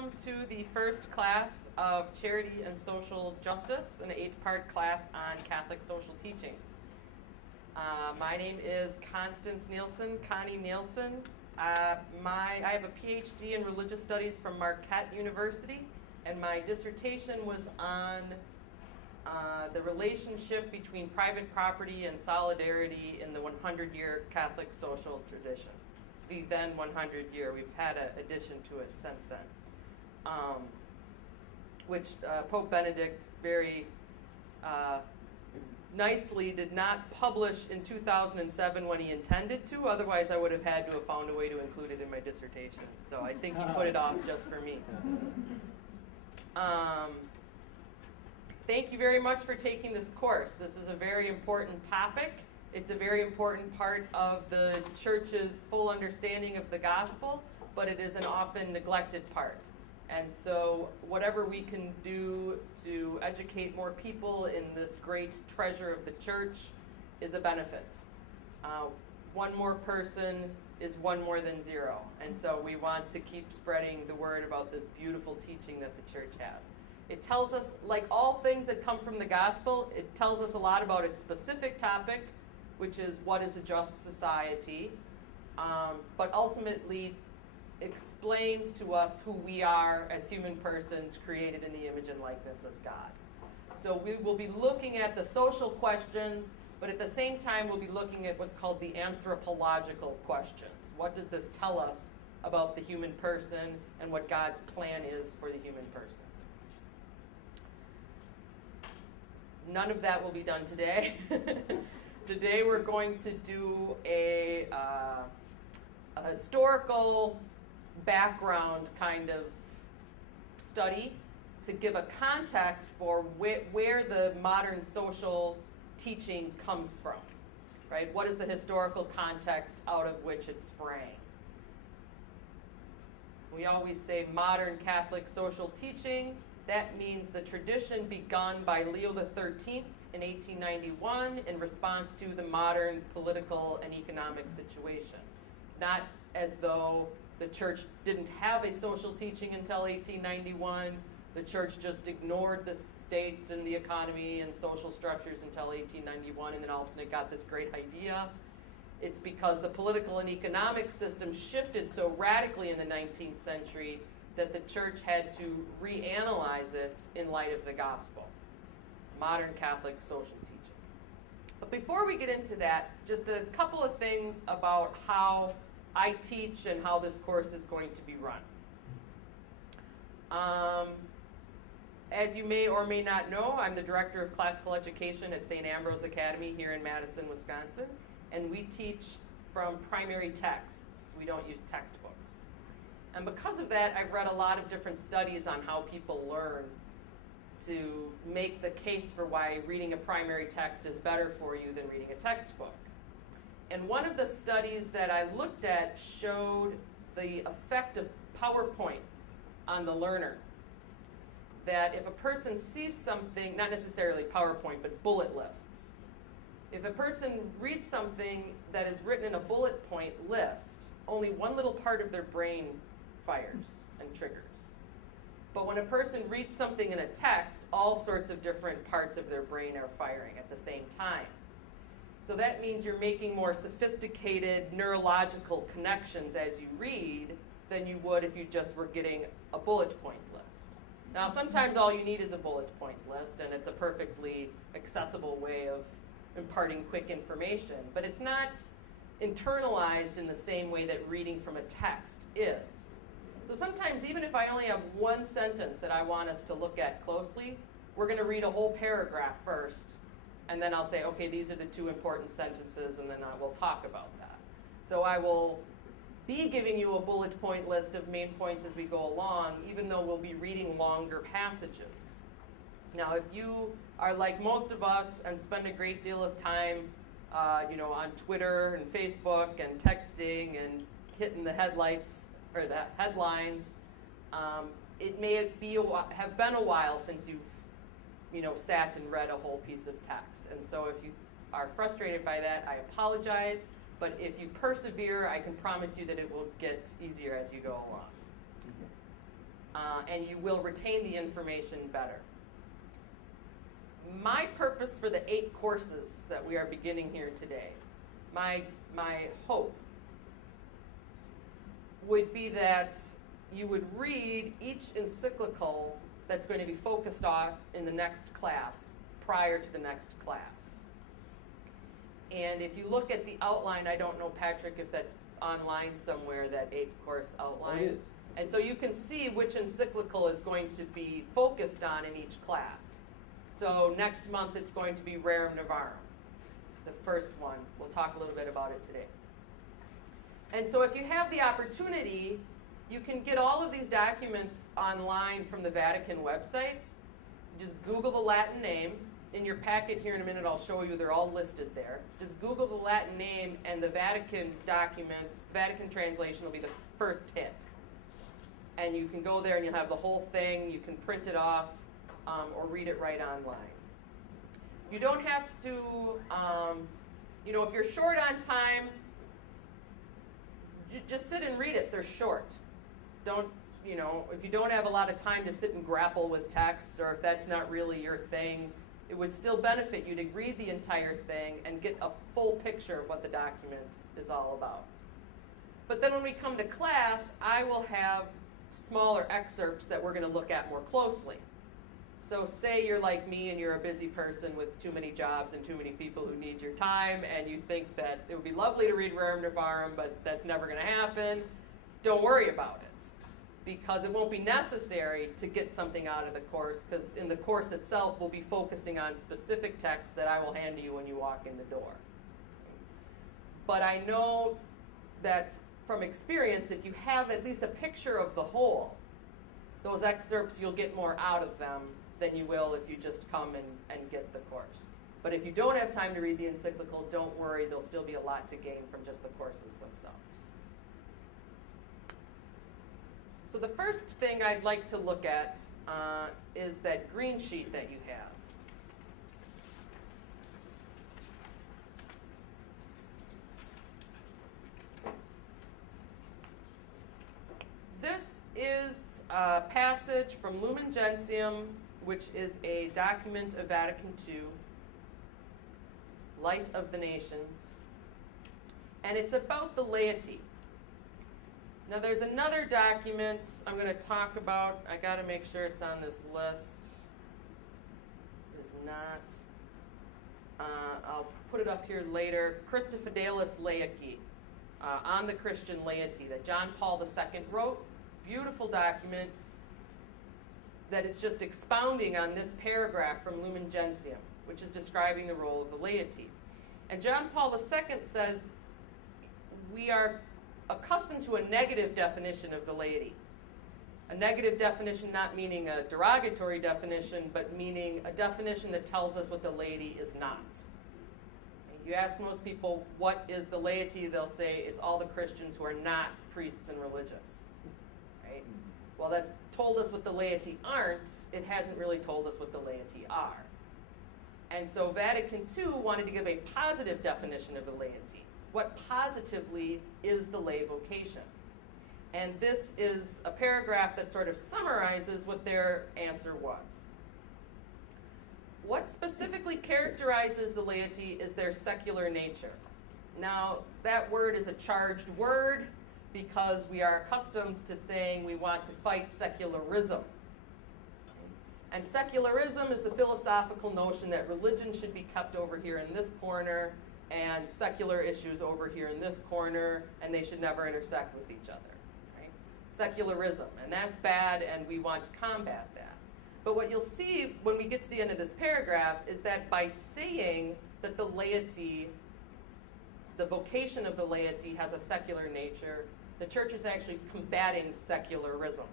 welcome to the first class of Charity and Social Justice, an 8-part class on Catholic social teaching. My name is Constance Nielsen, Connie Nielsen. I have a Ph.D. in Religious Studies from Marquette University, and my dissertation was on the relationship between private property and solidarity in the 100-year Catholic social tradition. The then 100-year. We've had an addition to it since then, which Pope Benedict very nicely did not publish in 2007 when he intended to. Otherwise, I would have had to have found a way to include it in my dissertation. So I think he put it off just for me. Thank you very much for taking this course. This is a very important topic. It's a very important part of the Church's full understanding of the gospel, but it is an often neglected part. And so whatever we can do to educate more people in this great treasure of the Church is a benefit. One more person is one more than zero. And so we want to keep spreading the word about this beautiful teaching that the Church has. It tells us, like all things that come from the gospel, it tells us a lot about its specific topic, which is what is a just society, but ultimately explains to us who we are as human persons created in the image and likeness of God. So we will be looking at the social questions, but at the same time we'll be looking at what's called the anthropological questions. What does this tell us about the human person and what God's plan is for the human person? None of that will be done today. Today we're going to do a historical background kind of study to give a context for where the modern social teaching comes from, right? What is the historical context out of which it sprang? We always say modern Catholic social teaching. That means the tradition begun by Leo XIII in 1891 in response to the modern political and economic situation. Not as though the Church didn't have a social teaching until 1891. The Church just ignored the state and the economy and social structures until 1891, and then all of a sudden it got this great idea. It's because the political and economic system shifted so radically in the 19th century that the Church had to reanalyze it in light of the gospel. Modern Catholic social teaching. But before we get into that, just a couple of things about how I teach and how this course is going to be run. As you may or may not know, I'm the Director of Classical Education at St. Ambrose Academy here in Madison, Wisconsin, and we teach from primary texts. We don't use textbooks. And because of that, I've read a lot of different studies on how people learn to make the case for why reading a primary text is better for you than reading a textbook. And one of the studies that I looked at showed the effect of PowerPoint on the learner. That if a person sees something, not necessarily PowerPoint, but bullet lists. If a person reads something that is written in a bullet point list, only one little part of their brain fires and triggers. But when a person reads something in a text, all sorts of different parts of their brain are firing at the same time. So that means you're making more sophisticated neurological connections as you read than you would if you just were getting a bullet point list. Now, sometimes all you need is a bullet point list, and it's a perfectly accessible way of imparting quick information. But it's not internalized in the same way that reading from a text is. So sometimes, even if I only have one sentence that I want us to look at closely, we're going to read a whole paragraph first, and then I'll say, okay, these are the two important sentences, and then I will talk about that. So I will be giving you a bullet point list of main points as we go along, even though we'll be reading longer passages. Now, if you are like most of us and spend a great deal of time on Twitter and Facebook and texting and hitting the headlights or the headlines, it may have been a while since you've sat and read a whole piece of text. And so if you are frustrated by that, I apologize. But if you persevere, I can promise you that it will get easier as you go along. and you will retain the information better. My purpose for the 8 courses that we are beginning here today, my hope would be that you would read each encyclical that's going to be focused on in the next class prior to the next class. And if you look at the outline, I don't know, Patrick, if that's online somewhere, that 8-course outline. Oh, it is. And so you can see which encyclical is going to be focused on in each class. So next month it's going to be Rerum Novarum, the first one. We'll talk a little bit about it today. And so if you have the opportunity, you can get all of these documents online from the Vatican website. Just Google the Latin name. In your packet here in a minute, I'll show you, they're all listed there. Just Google the Latin name and the Vatican document, Vatican translation will be the first hit. And you can go there and you'll have the whole thing. You can print it off or read it right online. You don't have to, if you're short on time, just sit and read it. They're short. Don't, if you don't have a lot of time to sit and grapple with texts, or if that's not really your thing, it would still benefit you to read the entire thing and get a full picture of what the document is all about. But then when we come to class, I will have smaller excerpts that we're going to look at more closely. So say you're like me and you're a busy person with too many jobs and too many people who need your time, and you think that it would be lovely to read Rerum Novarum, but that's never going to happen. Don't worry about it, because it won't be necessary to get something out of the course, because in the course itself we'll be focusing on specific texts that I will hand to you when you walk in the door. But I know that from experience, if you have at least a picture of the whole, those excerpts, you'll get more out of them than you will if you just come and get the course. But if you don't have time to read the encyclical, don't worry, there'll still be a lot to gain from just the courses themselves. So the first thing I'd like to look at is that green sheet that you have. This is a passage from Lumen Gentium, which is a document of Vatican II, Light of the Nations, and it's about the laity. Now there's another document I'm going to talk about. I got to make sure it's on this list. It is not. I'll put it up here later. Christa Fidelis Laici, on the Christian laity, that John Paul II wrote. Beautiful document that is just expounding on this paragraph from Lumen Gentium, which is describing the role of the laity. And John Paul II says we are accustomed to a negative definition of the laity. A negative definition not meaning a derogatory definition, but meaning a definition that tells us what the laity is not. You ask most people, what is the laity? They'll say it's all the Christians who are not priests and religious. Right? Well, that's told us what the laity aren't. It hasn't really told us what the laity are. And so Vatican II wanted to give a positive definition of the laity. What positively is the lay vocation? And this is a paragraph that sort of summarizes what their answer was. What specifically characterizes the laity is their secular nature. Now, that word is a charged word because we are accustomed to saying we want to fight secularism. And secularism is the philosophical notion that religion should be kept over here in this corner and secular issues over here in this corner, and they should never intersect with each other. Right? Secularism, and that's bad, and we want to combat that. But what you'll see when we get to the end of this paragraph is that by saying that the laity, the vocation of the laity has a secular nature, the church is actually combating secularism.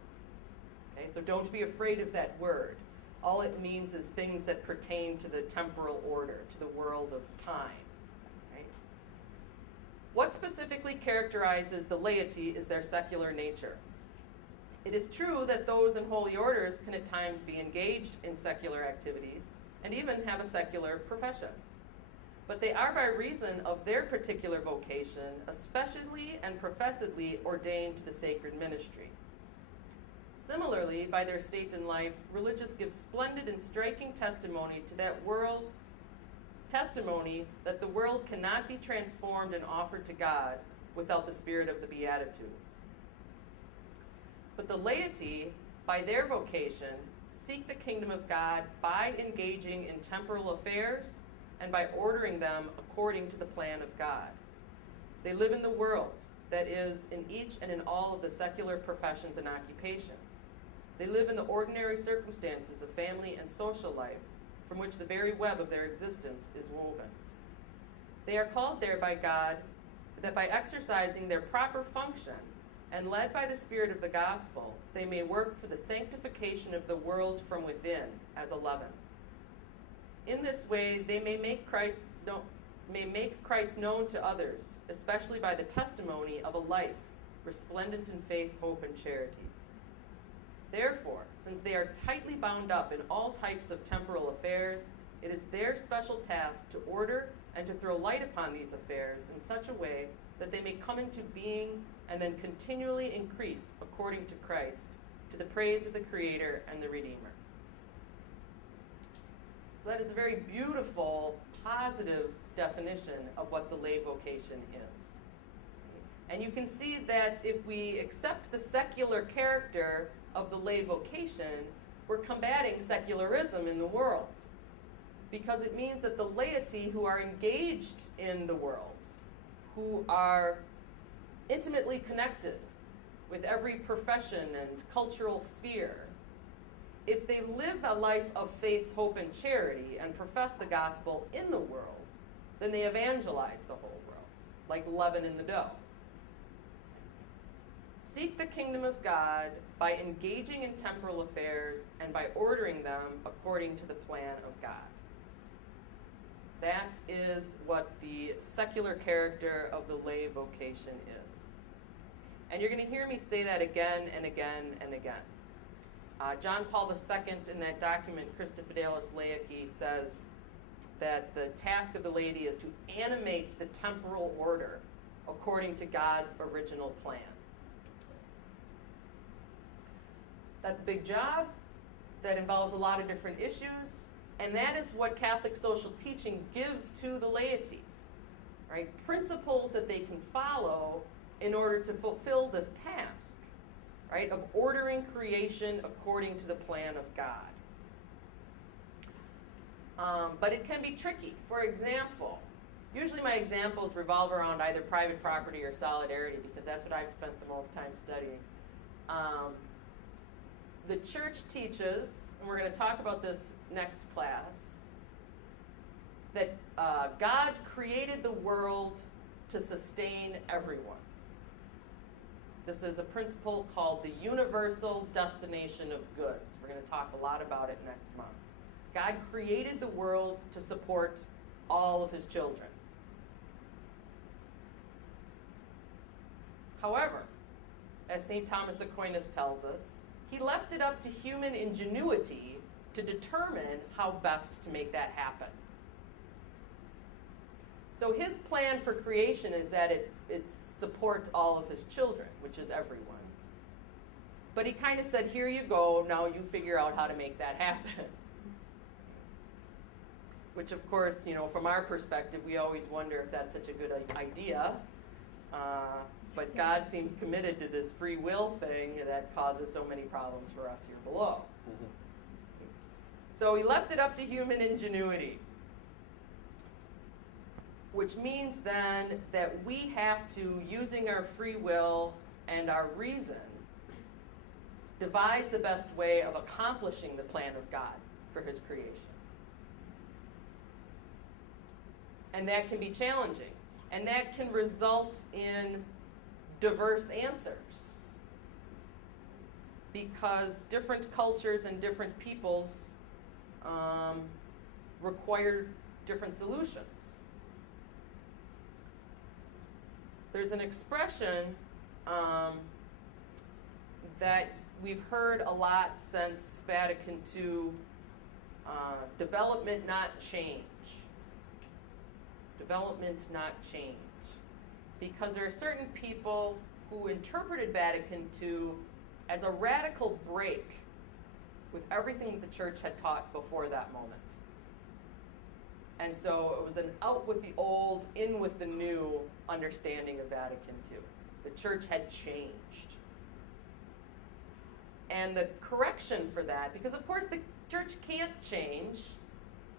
Okay, so don't be afraid of that word. All it means is things that pertain to the temporal order, to the world of time. Right? What specifically characterizes the laity is their secular nature. It is true that those in holy orders can at times be engaged in secular activities and even have a secular profession. But they are by reason of their particular vocation, especially and professedly ordained to the sacred ministry. Similarly, by their state in life, religious give splendid and striking testimony to that world, testimony that the world cannot be transformed and offered to God without the spirit of the Beatitudes. But the laity, by their vocation, seek the kingdom of God by engaging in temporal affairs and by ordering them according to the plan of God. They live in the world, that is, in each and in all of the secular professions and occupations. They live in the ordinary circumstances of family and social life, from which the very web of their existence is woven. They are called there by God that by exercising their proper function and led by the Spirit of the gospel, they may work for the sanctification of the world from within as a leaven. In this way, they may make Christ known to others, especially by the testimony of a life resplendent in faith, hope, and charity. Therefore, since they are tightly bound up in all types of temporal affairs, it is their special task to order and to throw light upon these affairs in such a way that they may come into being and then continually increase according to Christ, to the praise of the Creator and the Redeemer. So that is a very beautiful, positive definition of what the lay vocation is. And you can see that if we accept the secular character of the lay vocation, we're combating secularism in the world. Because it means that the laity who are engaged in the world, who are intimately connected with every profession and cultural sphere, if they live a life of faith, hope, and charity and profess the gospel in the world, then they evangelize the whole world, like leaven in the dough. Seek the kingdom of God by engaging in temporal affairs and by ordering them according to the plan of God. That is what the secular character of the lay vocation is. And you're going to hear me say that again and again and again. John Paul II, in that document, Christa Fidelis Laici, says that the task of the laity is to animate the temporal order according to God's original plan. That's a big job. That involves a lot of different issues. And that is what Catholic social teaching gives to the laity, right? Principles that they can follow in order to fulfill this task, right, of ordering creation according to the plan of God. But it can be tricky. For example, usually my examples revolve around either private property or solidarity because that's what I've spent the most time studying. The church teaches, and we're going to talk about this next class, that God created the world to sustain everyone. This is a principle called the universal destination of goods. We're going to talk a lot about it next month. God created the world to support all of his children. However, as St. Thomas Aquinas tells us, he left it up to human ingenuity to determine how best to make that happen. So his plan for creation is that it supports all of his children, which is everyone. But he kind of said, here you go, now you figure out how to make that happen. Which, of course, you know, from our perspective, we always wonder if that's such a good idea. But God seems committed to this free will thing that causes so many problems for us here below. Mm-hmm. So he left it up to human ingenuity, which means then that we have to, using our free will and our reason, devise the best way of accomplishing the plan of God for his creation. And that can be challenging. And that can result in diverse answers. Because different cultures and different peoples require different solutions. There's an expression that we've heard a lot since Vatican II, development, not change. Development, not change. Because there are certain people who interpreted Vatican II as a radical break with everything that the church had taught before that moment. And so it was an out with the old, in with the new understanding of Vatican II. The church had changed. And the correction for that, because of course the church can't change,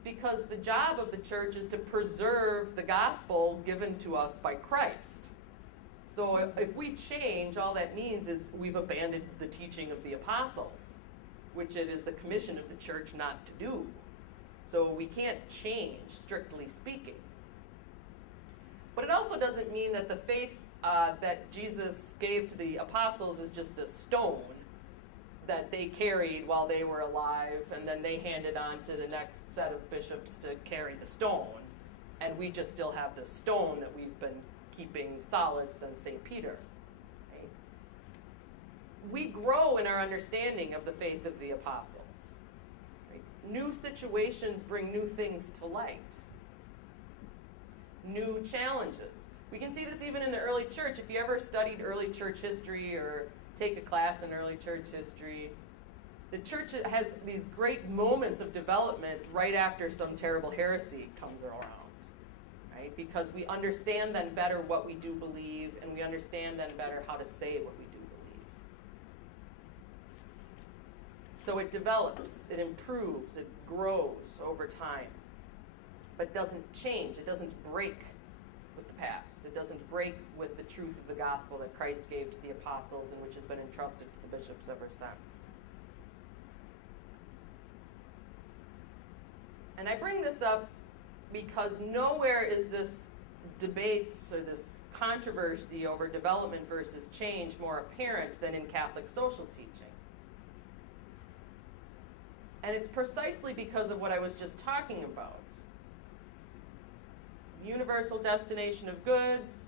because the job of the church is to preserve the gospel given to us by Christ. So if we change, all that means is we've abandoned the teaching of the apostles, which it is the commission of the church not to do. So we can't change, strictly speaking. But it also doesn't mean that the faith that Jesus gave to the apostles is just this stone that they carried while they were alive, and then they handed on to the next set of bishops to carry the stone. And we just still have this stone that we've been keeping solid since St. Peter. Right? We grow in our understanding of the faith of the apostles. Right? New situations bring new things to light. New challenges. We can see this even in the early church. If you ever studied early church history or take a class in early church history, the church has these great moments of development right after some terrible heresy comes around, right? Because we understand then better what we do believe, and we understand then better how to say what we do believe. So it develops, it improves, it grows over time, but doesn't change, it doesn't break with the past. It doesn't break with the truth of the gospel that Christ gave to the apostles and which has been entrusted to the bishops ever since. And I bring this up because nowhere is this debate or this controversy over development versus change more apparent than in Catholic social teaching. And it's precisely because of what I was just talking about. Universal destination of goods.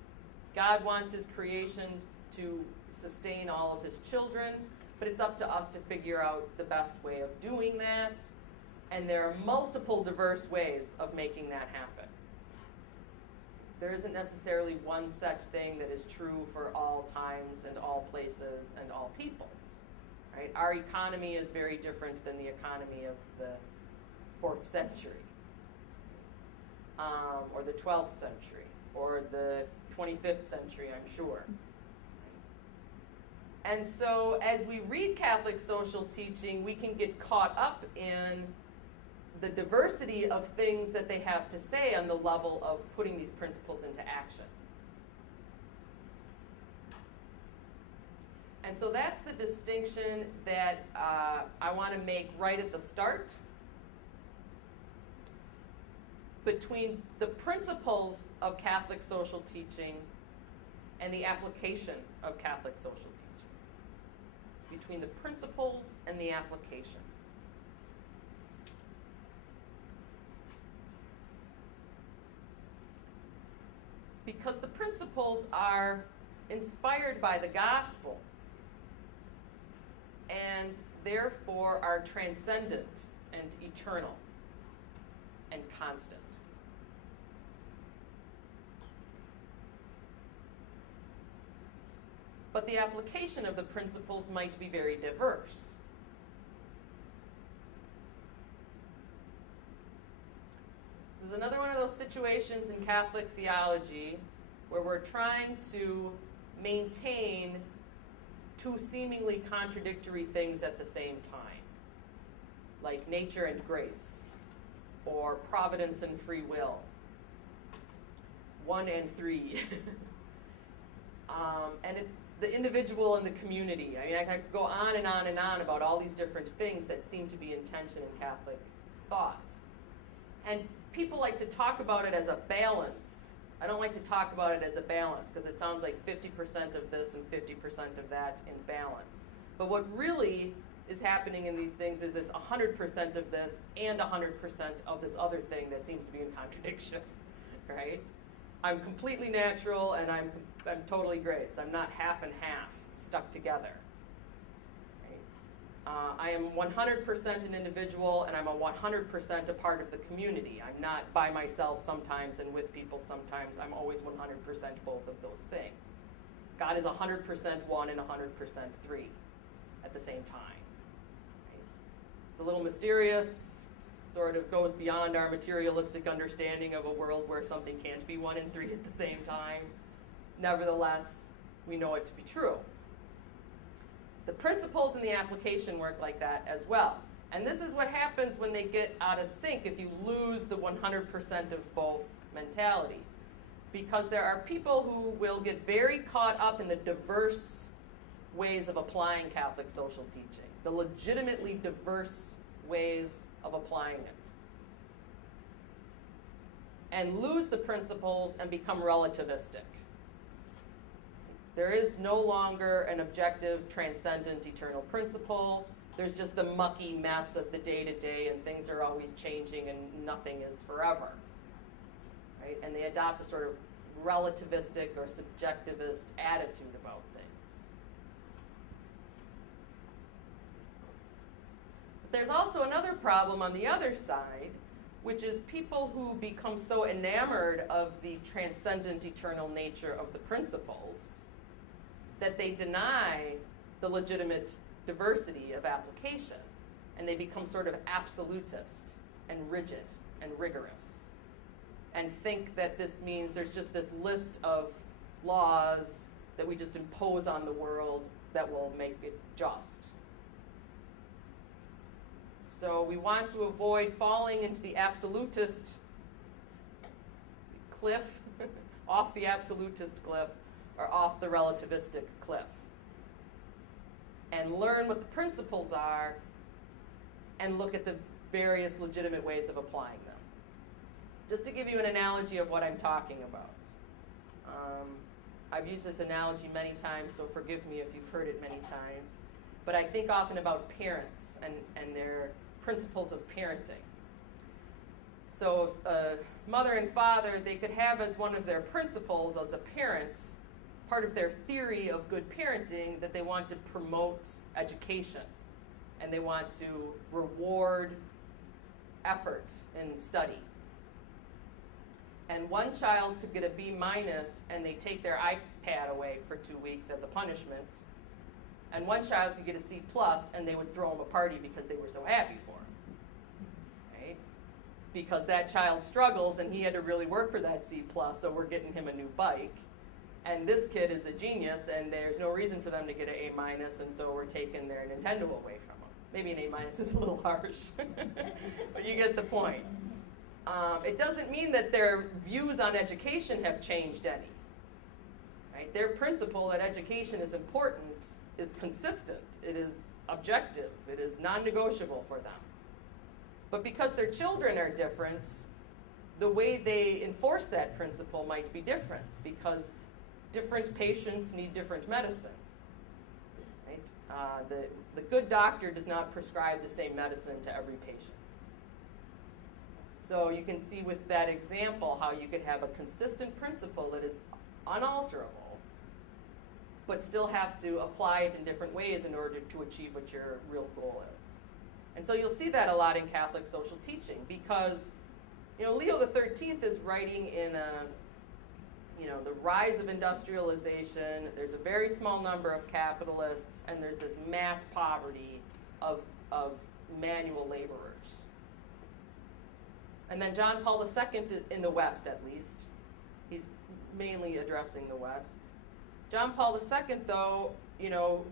God wants his creation to sustain all of his children, but it's up to us to figure out the best way of doing that, and there are multiple diverse ways of making that happen. There isn't necessarily one set thing that is true for all times and all places and all peoples. Right? Our economy is very different than the economy of the 4th century. Or the 12th century, or the 25th century, I'm sure. And so as we read Catholic social teaching, we can get caught up in the diversity of things that they have to say on the level of putting these principles into action. And so that's the distinction that I want to make right at the start between the principles of Catholic social teaching and the application of Catholic social teaching. Between the principles and the application. Because the principles are inspired by the gospel and therefore are transcendent and eternal and constant. But the application of the principles might be very diverse. This is another one of those situations in Catholic theology where we're trying to maintain two seemingly contradictory things at the same time, like nature and grace, or providence and free will, 1 and 3. And it's the individual and the community. I mean, I could go on and on and on about all these different things that seem to be in tension in Catholic thought. And people like to talk about it as a balance. I don't like to talk about it as a balance because it sounds like 50% of this and 50% of that in balance. But what really is happening in these things is it's 100% of this and 100% of this other thing that seems to be in contradiction, right? I'm completely natural and I'm totally grace. I'm not half and half stuck together. Right? I am 100% an individual and I'm a 100% a part of the community. I'm not by myself sometimes and with people sometimes. I'm always 100% both of those things. God is 100% 1 and 100% 3. same time. Right? It's a little mysterious, sort of goes beyond our materialistic understanding of a world where something can't be 1 and 3 at the same time. Nevertheless, we know it to be true. The principles in the application work like that as well. And this is what happens when they get out of sync if you lose the 100% of both mentality. Because there are people who will get very caught up in the diverse ways of applying Catholic social teaching, the legitimately diverse ways of applying it, and lose the principles and become relativistic. There is no longer an objective, transcendent, eternal principle. There's just the mucky mess of the day-to-day, and things are always changing, and nothing is forever. Right? And they adopt a sort of relativistic or subjectivist attitude about things. But there's also another problem on the other side, which is people who become so enamored of the transcendent, eternal nature of the principles that they deny the legitimate diversity of application, and they become sort of absolutist and rigid and rigorous, and think that this means there's just this list of laws that we just impose on the world that will make it just. So we want to avoid falling into the absolutist cliff, off the absolutist cliff, or off the relativistic cliff, and learn what the principles are and look at the various legitimate ways of applying them. Just to give you an analogy of what I'm talking about. I've used this analogy many times, so forgive me if you've heard it many times. But I think often about parents and their principles of parenting. So a mother and father, they could have as one of their principles as a parent, part of their theory of good parenting, that they want to promote education. And they want to reward effort in study. And one child could get a B- and they take their iPad away for 2 weeks as a punishment. And one child could get a C+ and they would throw him a party because they were so happy for him. Right? Because that child struggles and he had to really work for that C+, so we're getting him a new bike. And this kid is a genius and there's no reason for them to get an A-, and so we're taking their Nintendo away from them. Maybe an A- is a little harsh, but you get the point. It doesn't mean that their views on education have changed any. Right? Their principle that education is important is consistent. It is objective. It is non-negotiable for them. But because their children are different, the way they enforce that principle might be different, because different patients need different medicine. Right? The good doctor does not prescribe the same medicine to every patient. So you can see with that example how you could have a consistent principle that is unalterable, but still have to apply it in different ways in order to achieve what your real goal is. And so you'll see that a lot in Catholic social teaching, because Leo XIII is writing in the rise of industrialization. There's a very small number of capitalists, and there's this mass poverty of manual laborers. And then John Paul II, in the West at least, he's mainly addressing the West. John Paul II, though,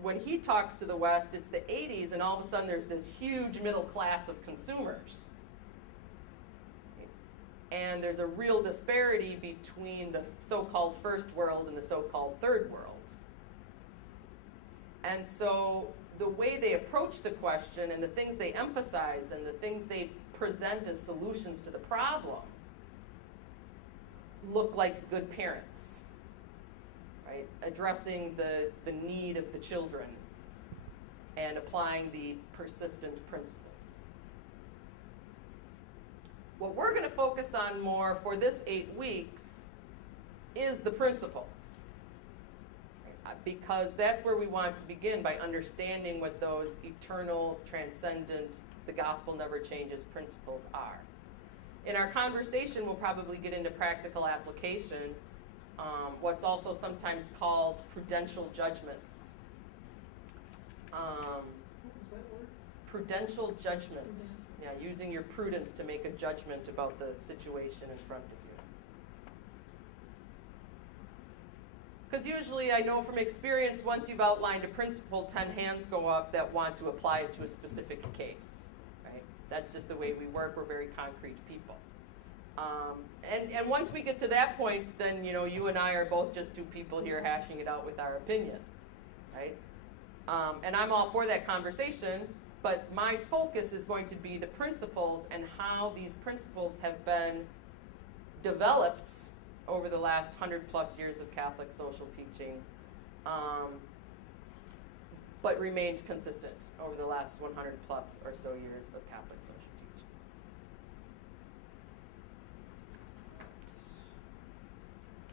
when he talks to the West, it's the 80s, and all of a sudden there's this huge middle class of consumers. And there's a real disparity between the so-called first world and the so-called third world. And so the way they approach the question and the things they emphasize and the things they present as solutions to the problem look like good parents, right? Addressing the need of the children and applying the persistent principles. What we're going to focus on more for this 8 weeks is the principles, because that's where we want to begin, by understanding what those eternal, transcendent, the gospel never changes principles are. In our conversation, we'll probably get into practical application, what's also sometimes called prudential judgments. Prudential judgment. Yeah, using your prudence to make a judgment about the situation in front of you. Because usually I know from experience, once you've outlined a principle, 10 hands go up that want to apply it to a specific case. Right? That's just the way we work. We're very concrete people. And once we get to that point, then you and I are both just two people here hashing it out with our opinions. Right? And I'm all for that conversation, but my focus is going to be the principles and how these principles have been developed over the last 100+ years of Catholic social teaching, but remained consistent over the last 100+ or so years of Catholic social teaching.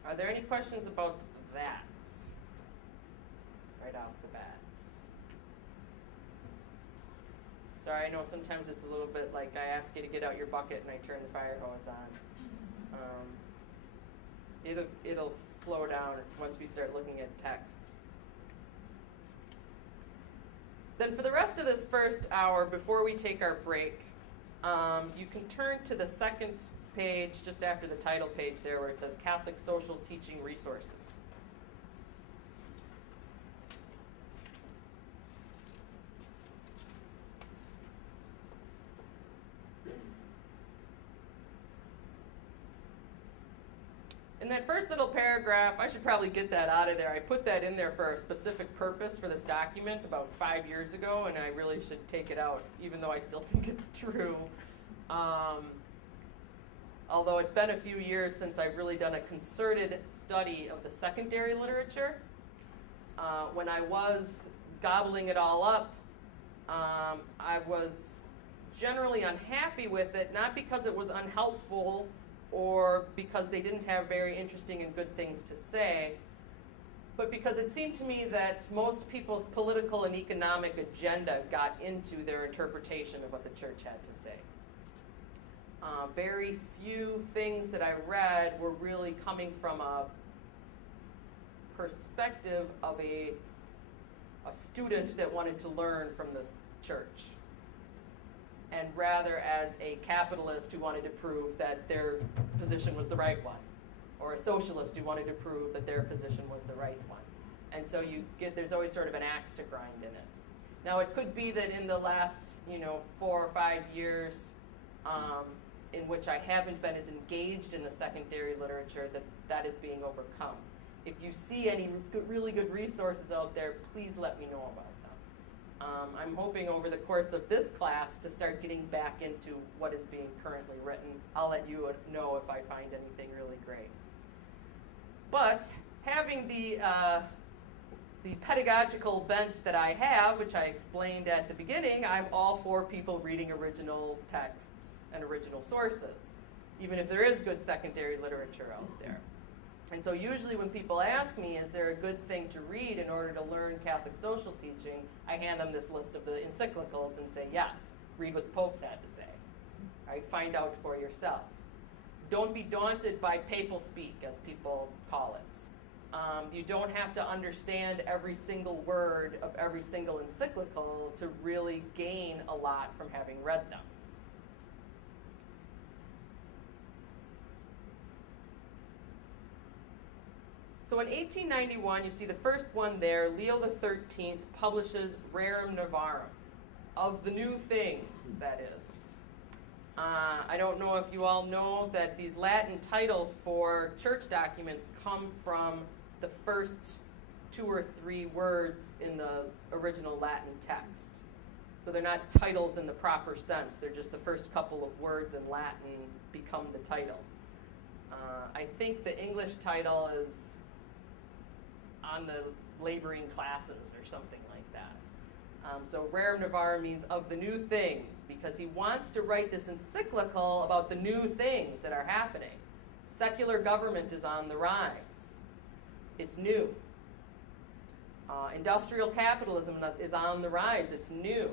Are there any questions about that right off the bat? Sorry, I know sometimes it's a little bit like I ask you to get out your bucket and I turn the fire hose on. It'll slow down once we start looking at texts. Then for the rest of this first hour, before we take our break, you can turn to the second page, just after the title page there, where it says Catholic Social Teaching Resources. In that first little paragraph, I should probably get that out of there. I put that in there for a specific purpose for this document about 5 years ago, and I really should take it out, even though I still think it's true. Although it's been a few years since I've really done a concerted study of the secondary literature. When I was gobbling it all up, I was generally unhappy with it, not because it was unhelpful or because they didn't have very interesting and good things to say, but because it seemed to me that most people's political and economic agenda got into their interpretation of what the church had to say. Very few things that I read were really coming from a perspective of a student that wanted to learn from the church, and rather as a capitalist who wanted to prove that their position was the right one, or a socialist who wanted to prove that their position was the right one. And so there's always sort of an axe to grind in it. Now it could be that in the last 4 or 5 years in which I haven't been as engaged in the secondary literature, that is being overcome. If you see any really good resources out there, please let me know about them. I'm hoping over the course of this class to start getting back into what is being currently written. I'll let you know if I find anything really great. But having the pedagogical bent that I have, which I explained at the beginning, I'm all for people reading original texts and original sources, even if there is good secondary literature out there. And so usually when people ask me, is there a good thing to read in order to learn Catholic social teaching, I hand them this list of the encyclicals and say, yes, read what the popes had to say. Right? Find out for yourself. Don't be daunted by papal speak, as people call it. You don't have to understand every single word of every single encyclical to really gain a lot from having read them. So in 1891, you see the first one there, Leo XIII publishes Rerum Novarum, of the new things, that is. I don't know if you all know that these Latin titles for church documents come from the first 2 or 3 words in the original Latin text. So they're not titles in the proper sense. They're just the first couple of words in Latin become the title. I think the English title is on the laboring classes or something like that. So Rerum Novarum means of the new things, because he wants to write this encyclical about the new things that are happening. Secular government is on the rise. It's new. Industrial capitalism is on the rise. It's new.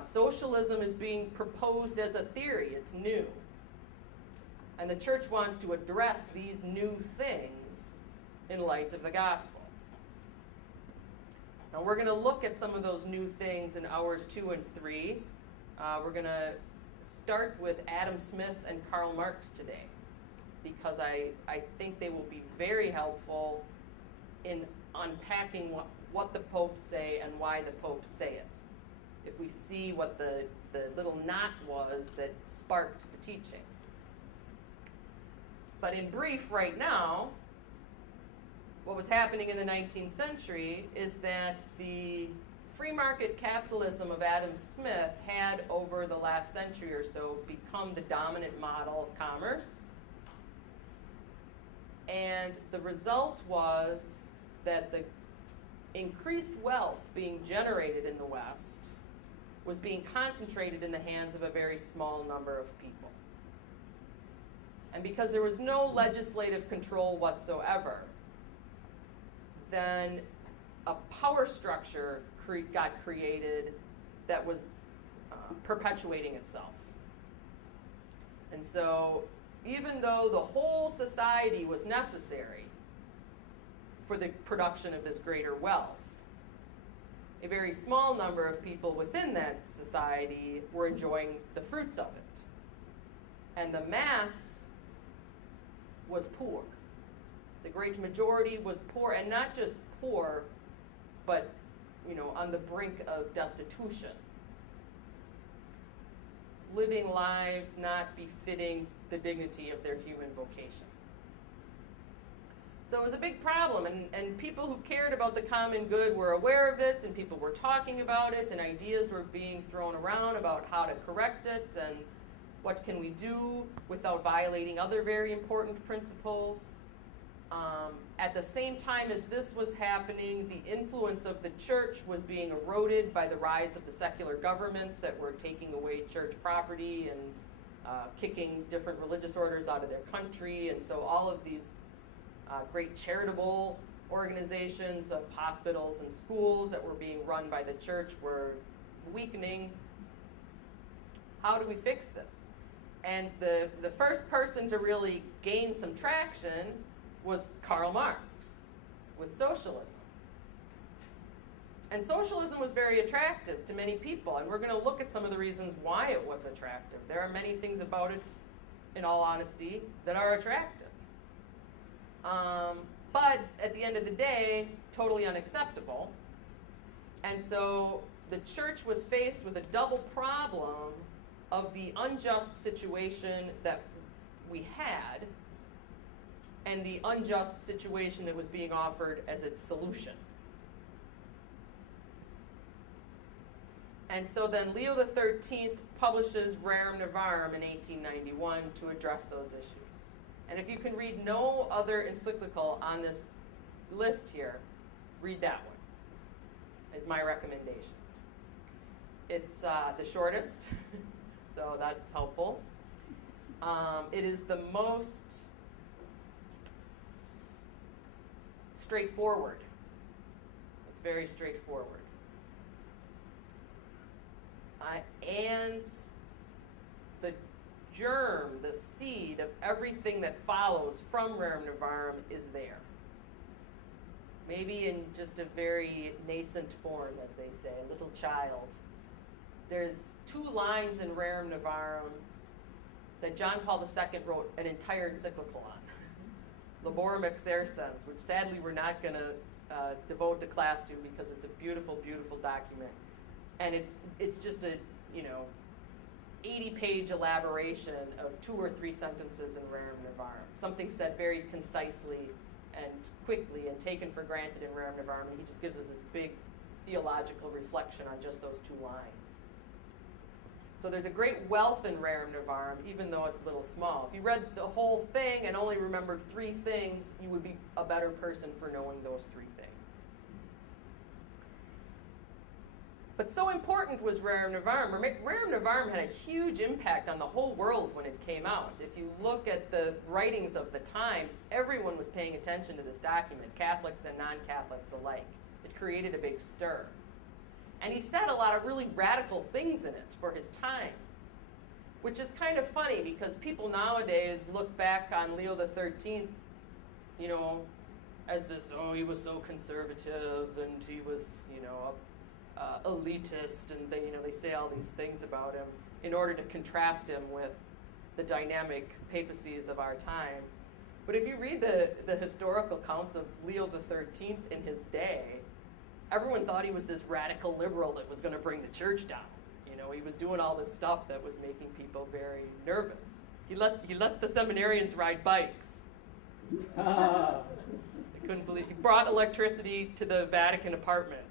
Socialism is being proposed as a theory. It's new. And the church wants to address these new things in light of the gospel. Now we're going to look at some of those new things in hours 2 and 3. We're going to start with Adam Smith and Karl Marx today, because I think they will be very helpful in unpacking what the popes say and why the popes say it, if we see what the little knot was that sparked the teaching. But in brief, right now, what was happening in the 19th century is that the free market capitalism of Adam Smith had, over the last century or so, become the dominant model of commerce. And the result was that the increased wealth being generated in the West was being concentrated in the hands of a very small number of people. And because there was no legislative control whatsoever, then a power structure got created that was perpetuating itself. And so even though the whole society was necessary for the production of this greater wealth, a very small number of people within that society were enjoying the fruits of it. And the mass was poor. The great majority was poor, and not just poor, but on the brink of destitution. Living lives not befitting the dignity of their human vocation. So it was a big problem, and people who cared about the common good were aware of it, and people were talking about it, and ideas were being thrown around about how to correct it, and what can we do without violating other very important principles. At the same time as this was happening, the influence of the church was being eroded by the rise of the secular governments that were taking away church property and kicking different religious orders out of their country. And so all of these great charitable organizations of hospitals and schools that were being run by the church were weakening. How do we fix this? And the first person to really gain some traction was Karl Marx with socialism. And socialism was very attractive to many people, and we're going to look at some of the reasons why it was attractive. There are many things about it, in all honesty, that are attractive. But at the end of the day, totally unacceptable. And so the church was faced with a double problem of the unjust situation that we had and the unjust situation that was being offered as its solution. And so then Leo XIII publishes Rerum Novarum in 1891 to address those issues. And if you can read no other encyclical on this list here, read that one, is my recommendation. It's the shortest, so that's helpful. It is the most straightforward. It's very straightforward. And the germ, the seed of everything that follows from Rerum Novarum is there. Maybe in just a very nascent form, as they say, a little child. There's 2 lines in Rerum Novarum that John Paul II wrote an entire encyclical on. Laborem exercens, which sadly we're not going to devote to class to because it's a beautiful, beautiful document. And it's just a 80-page elaboration of 2 or 3 sentences in Rerum Novarum. Something said very concisely and quickly and taken for granted in Rerum Novarum, and he just gives us this big theological reflection on just those 2 lines. So there's a great wealth in Rerum Novarum, even though it's a little small. If you read the whole thing and only remembered 3 things, you would be a better person for knowing those 3 things. But so important was Rerum Novarum. Rerum Novarum had a huge impact on the whole world when it came out. If you look at the writings of the time, everyone was paying attention to this document, Catholics and non-Catholics alike. It created a big stir. And he said a lot of really radical things in it for his time, which is kind of funny because people nowadays look back on Leo XIII, as this, oh, he was so conservative and he was, elitist, and they say all these things about him in order to contrast him with the dynamic papacies of our time. But if you read the historical accounts of Leo XIII in his day, everyone thought he was this radical liberal that was going to bring the church down. He was doing all this stuff that was making people very nervous. He let the seminarians ride bikes. They couldn't believe. He brought electricity to the Vatican apartments.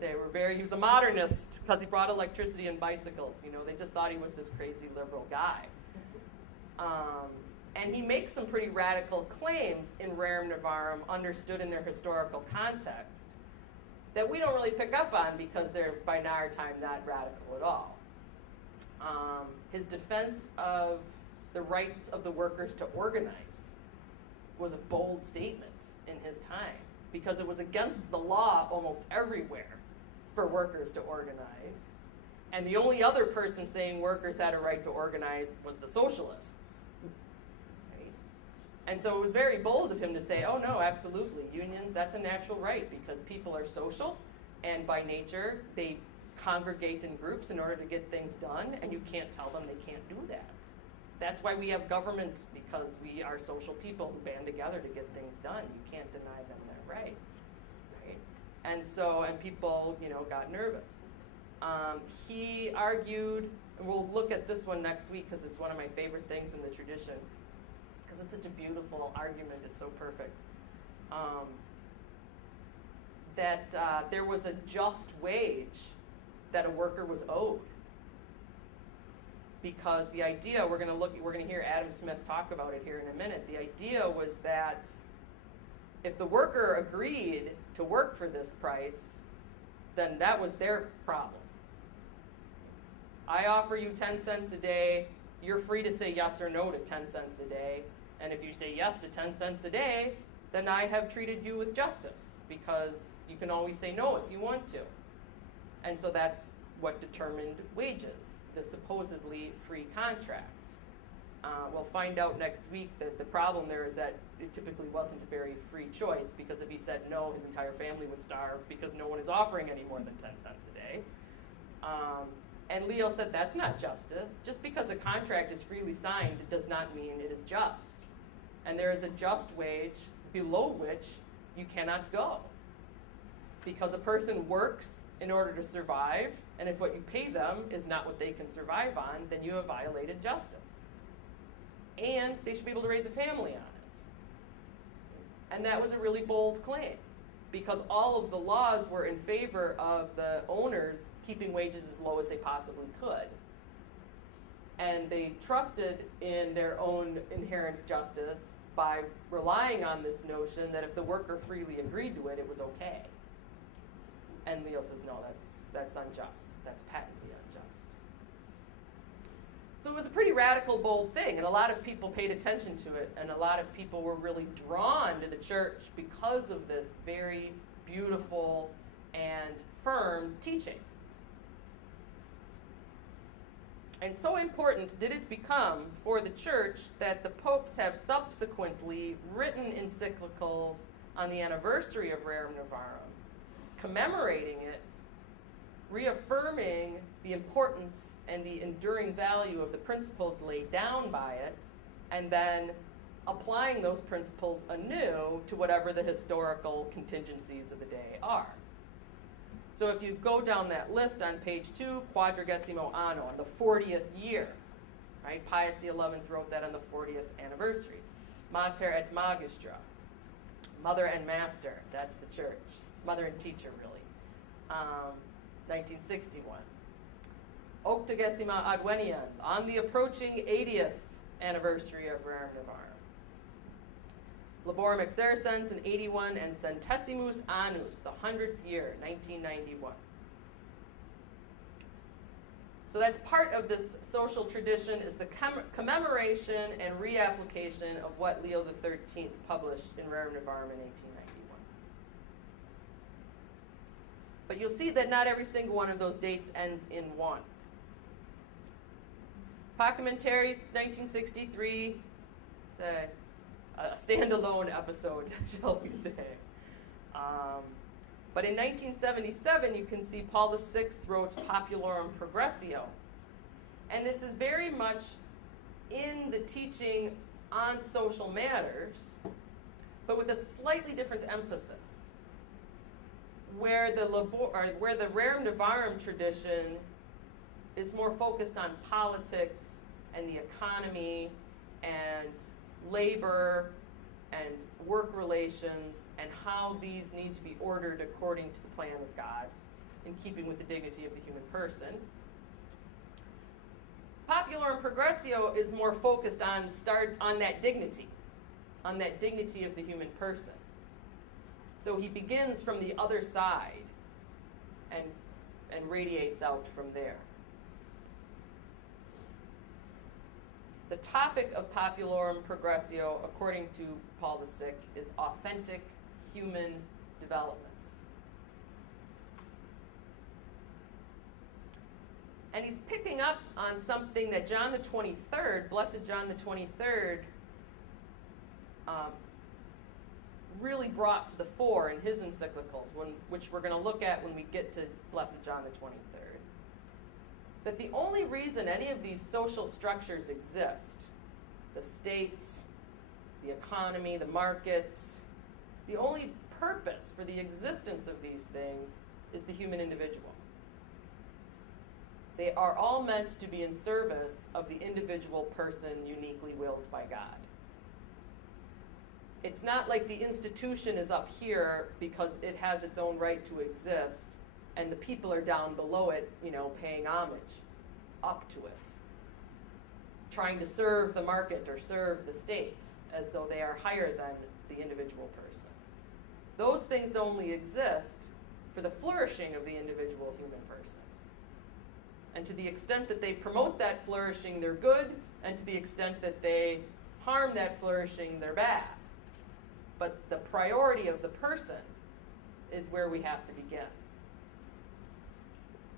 Right, he was a modernist because he brought electricity and bicycles. They just thought he was this crazy liberal guy. And he makes some pretty radical claims in Rerum Novarum, understood in their historical context, that we don't really pick up on because they're, by our time, not radical at all. His defense of the rights of the workers to organize was a bold statement in his time, because it was against the law almost everywhere for workers to organize. And the only other person saying workers had a right to organize was the socialists. Right? And so it was very bold of him to say, oh no, absolutely, unions, that's a natural right, because people are social, and by nature, they congregate in groups in order to get things done, and you can't tell them they can't do that. That's why we have government, because we are social people who band together to get things done. You can't deny them that right. And people, got nervous. He argued, and we'll look at this one next week because it's one of my favorite things in the tradition, because it's such a beautiful argument, it's so perfect, that there was a just wage that a worker was owed. Because the idea, we're going to hear Adam Smith talk about it here in a minute, the idea was that if the worker agreed to work for this price, then that was their problem. I offer you 10 cents a day, you're free to say yes or no to 10 cents a day, and if you say yes to 10 cents a day, then I have treated you with justice, because you can always say no if you want to. And so that's what determined wages, the supposedly free contract. We'll find out next week that the problem there is that it typically wasn't a very free choice, because if he said no, his entire family would starve because no one is offering any more than 10 cents a day. And Leo said that's not justice. Just because a contract is freely signed does not mean it is just. And there is a just wage below which you cannot go. Because a person works in order to survive, and if what you pay them is not what they can survive on, then you have violated justice. And they should be able to raise a family on it. And that was a really bold claim, because all of the laws were in favor of the owners keeping wages as low as they possibly could. And they trusted in their own inherent justice by relying on this notion that if the worker freely agreed to it, it was okay. And Leo says, no, that's unjust. That's patently unjust. So it was a pretty radical, bold thing, and a lot of people paid attention to it, and a lot of people were really drawn to the church because of this very beautiful and firm teaching. And so important did it become for the church that the popes have subsequently written encyclicals on the anniversary of Rerum Novarum, commemorating it, reaffirming the importance and the enduring value of the principles laid down by it, and then applying those principles anew to whatever the historical contingencies of the day are. So if you go down that list on page 2, Quadragesimo Anno, on the 40th year, right? Pius XI wrote that on the 40th anniversary. Mater et Magistra, mother and master, that's the church. Mother and teacher, really. 1961. Octogesima Adveniens, on the approaching 80th anniversary of Rerum Novarum. Laborum Exercens in 81, and Centesimus Annus, the 100th year, 1991. So that's part of this social tradition, is the commemoration and reapplication of what Leo XIII published in Rerum Novarum in 1891. But you'll see that not every single one of those dates ends in 1. Pacamentaries, 1963, say, a standalone episode, shall we say. But in 1977, you can see Paul VI wrote Populorum Progressio. And this is very much in the teaching on social matters, but with a slightly different emphasis. Where the Rerum Novarum tradition is more focused on politics and the economy and labor and work relations and how these need to be ordered according to the plan of God in keeping with the dignity of the human person. Populorum Progressio is more focused on that dignity of the human person. So he begins from the other side and radiates out from there. The topic of Populorum Progressio, according to Paul VI, is authentic human development. And he's picking up on something that John the 23rd, Blessed John the 23rd, really brought to the fore in his encyclicals, which we're going to look at when we get to Blessed John the 23rd. That the only reason any of these social structures exist, the state, the economy, the markets, the only purpose for the existence of these things is the human individual. They are all meant to be in service of the individual person uniquely willed by God. It's not like the institution is up here because it has its own right to exist and the people are down below it, paying homage up to it, trying to serve the market or serve the state as though they are higher than the individual person. Those things only exist for the flourishing of the individual human person. And to the extent that they promote that flourishing, they're good, and to the extent that they harm that flourishing, they're bad. But the priority of the person is where we have to begin.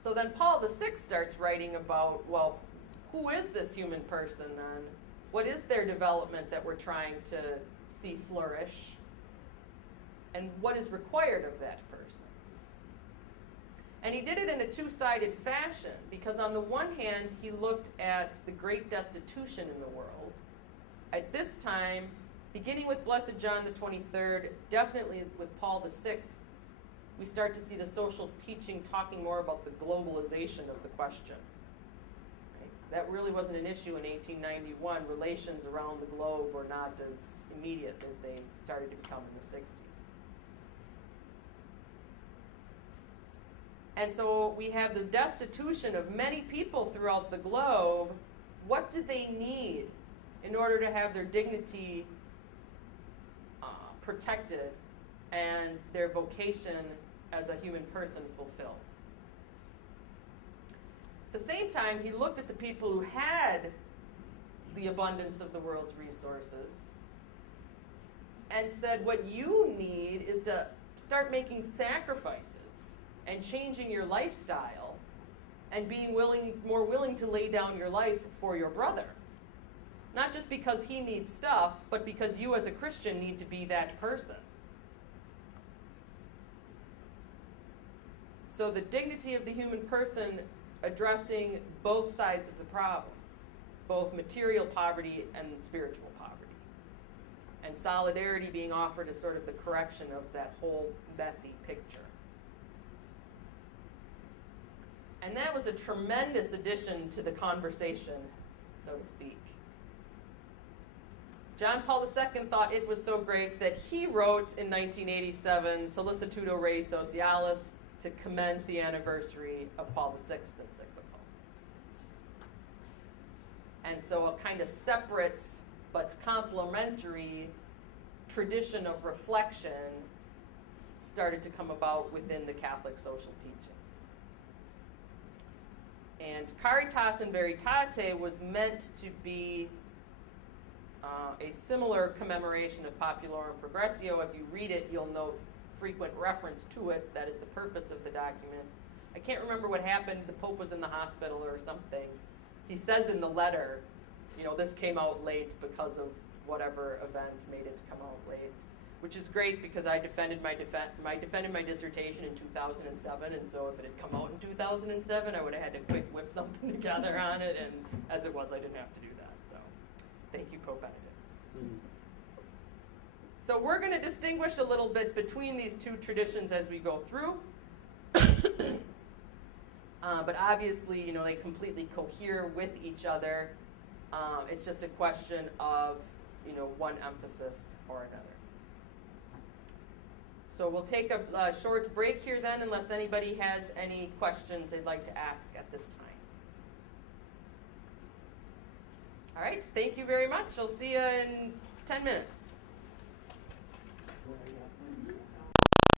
So then Paul VI starts writing about, well, who is this human person then? What is their development that we're trying to see flourish? And what is required of that person? And he did it in a two-sided fashion, because on the one hand, he looked at the great destitution in the world. At this time, beginning with Blessed John the 23rd, definitely with Paul VI, we start to see the social teaching talking more about the globalization of the question. Right? That really wasn't an issue in 1891. Relations around the globe were not as immediate as they started to become in the 60s. And so we have the destitution of many people throughout the globe. What do they need in order to have their dignity protected and their vocation as a human person fulfilled? At the same time, he looked at the people who had the abundance of the world's resources and said, what you need is to start making sacrifices and changing your lifestyle and being more willing to lay down your life for your brother. Not just because he needs stuff, but because you as a Christian need to be that person. So the dignity of the human person addressing both sides of the problem, both material poverty and spiritual poverty. And solidarity being offered as sort of the correction of that whole messy picture. And that was a tremendous addition to the conversation, so to speak. John Paul II thought it was so great that he wrote in 1987 Solicitudo Rei Socialis to commend the anniversary of Paul VI's encyclical. And so a kind of separate but complementary tradition of reflection started to come about within the Catholic social teaching. And Caritas in Veritate was meant to be a similar commemoration of Populorum Progressio. If you read it, you'll note frequent reference to it. That is the purpose of the document. I can't remember what happened. The Pope was in the hospital or something. He says in the letter, this came out late because of whatever event made it come out late, which is great because I defended my dissertation in 2007, and so if it had come out in 2007, I would have had to quick whip something together on it, and as it was, I didn't have to do that. So, thank you, Pope Benedict. So we're going to distinguish a little bit between these two traditions as we go through. But obviously, you know, they completely cohere with each other. It's just a question of, you know, one emphasis or another. So we'll take a short break here then, unless anybody has any questions they'd like to ask at this time. All right, thank you very much. I'll see you in 10 minutes.